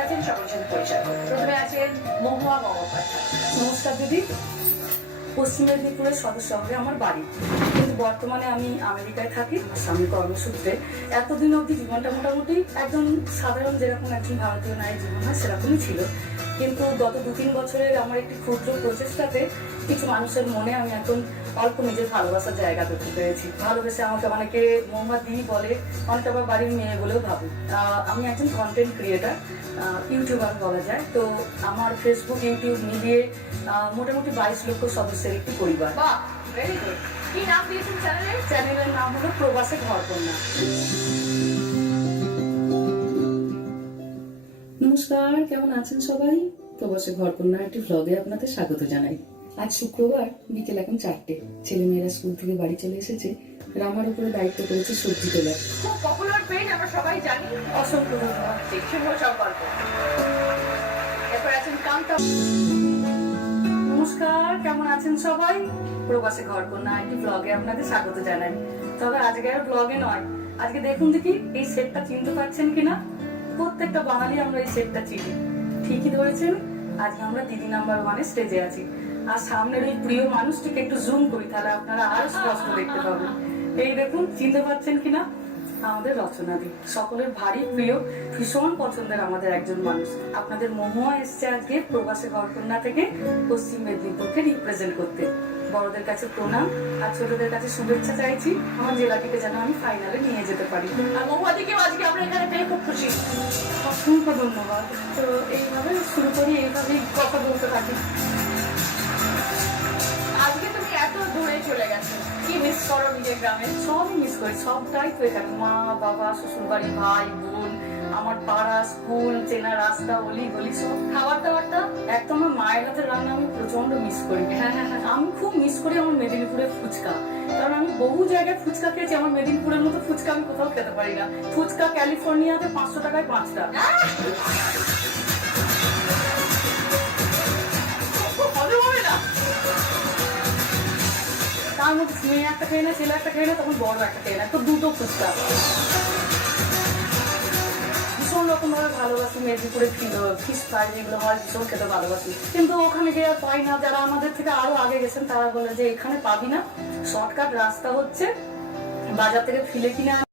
আছেন পরিচয় প্রথমে আছেন মহুয়া গঙ্গোপাধ্যায়। নমস্কার দিদি। পশ্চিম মেদিনীপুরের সদস্য হবে আমার বাড়ি। কিন্তু বর্তমানে আমি আমেরিকায় থাকি স্বামী কর্মসূত্রে। এতদিন অবধি জীবনটা মোটামুটি একদম সাধারণ যেরকম একজন ভারতীয় নারী জীবন হয়, সেরকমই ছিল। কিন্তু গত দু তিন বছরের আমার একটি ক্ষুদ্র প্রচেষ্টাতে কিছু মানুষের মনে আমি এখন অল্প নিজের ভালোবাসার জায়গা করতে পেরেছি। ভালোবেসে আমাকে অনেকে মহুয়া দি বলে অনেকে আবার বাড়ির মেয়ে বলেও ভাবে আমি একজন কন্টেন্ট ক্রিয়েটার ইউটিউবার বলা যায়। তো আমার ফেসবুক ইউটিউব মিলিয়ে মোটামুটি বাইশ লক্ষ সদস্যের একটি পরিবার। বাহ ভেরি গুড কি নাম দিয়েছেন চ্যানেলের চ্যানেলের নাম হলো প্রবাসে ঘরকন্যা। নমস্কার কেমন আছেন সবাই? প্রবাসে ঘরকন্যা একটি ভ্লগে আপনাদের স্বাগত জানাই। আজ শুক্রবার বিকেল এখন চারটে। ছেলে মেয়েরা স্কুল থেকে বাড়ি চলে এসেছে। রামার উপরে দায়িত্ব করেছে সবজি তোলার। খুব পপুলার পেজ আমরা সবাই জানি। অসংখ্য নমস্কার কেমন আছেন সবাই? প্রবাসে ঘর কন্যা একটি ব্লগে আপনাদের স্বাগত জানাই। তবে আজকে আর ব্লগে নয়। আজকে দেখুন দেখি এই সেটটা চিনতে পারছেন কিনা? প্রত্যেকটা বাঙালি আমরা এই সেটটা চিনি। ঠিকই ধরেছেন, আজকে আমরা দিদি নাম্বার ওয়ানে স্টেজে আছি। আর সামনের ওই প্রিয় মানুষটিকে একটু জুম করি, তাহলে আপনারা আরও স্পষ্ট দেখতে পাবেন। এই দেখুন, চিনতে পারছেন কিনা? আমাদের রচনা দি সকলের ভারী প্রিয়, ভীষণ পছন্দের আমাদের একজন মানুষ। আপনাদের মহুয়া এসছে আজকে প্রবাসী ঘরকন্যা থেকে পশ্চিম মেদিনীপুরকে রিপ্রেজেন্ট করতে। বড়দের কাছে প্রণাম আর ছোটদের কাছে শুভেচ্ছা চাইছি। আমার জেলাটিকে যেন আমি ফাইনালে নিয়ে যেতে পারি। আর আজকে আমরা এখানে পেয়ে খুব খুশি। অসংখ্য ধন্যবাদ। তো এইভাবে শুরু করি এইভাবেই কথা বলতে থাকি। আজকে তুমি এত দূরে চলে গেছো। কি মিস করো নিজের গ্রামে? সবই মিস করি সবটাই তো এখানে। মা বাবা শ্বশুর বাড়ি ভাই বোন আমার পাড়া স্কুল চেনা রাস্তা অলি গলি সব খাবার দাবারটা এক তো আমার মায়ের হাতের রান্না আমি প্রচণ্ড মিস করি। হ্যাঁ হ্যাঁ হ্যাঁ। আমি খুব করি আমার মেদিনীপুরের ফুচকা। কারণ আমি বহু জায়গায় ফুচকা খেয়েছি, আমার মেদিনীপুরের মতো ফুচকা আমি কোথাও খেতে পারি না। ফুচকা ক্যালিফোর্নিয়াতে পাঁচশো টাকায় পাঁচটা। তার মধ্যে মেয়ে একটা খেয়ে না, ছেলে একটা খেয়ে না, তখন বড় একটা খেয়ে না, তো দুটো ফুচকা। ভীষণ রকম ভাবে ভালোবাসি মেদিনীপুরে ফিস ফ্রাই যেগুলো হয়, ভীষণ খেতে ভালোবাসি। কিন্তু ওখানে গিয়ে আর পাই না। যারা আমাদের থেকে আরও আগে গেছেন, তারা বলে যে এখানে পাবি না। শর্টকাট রাস্তা হচ্ছে, বাজার থেকে ফিলে কিনে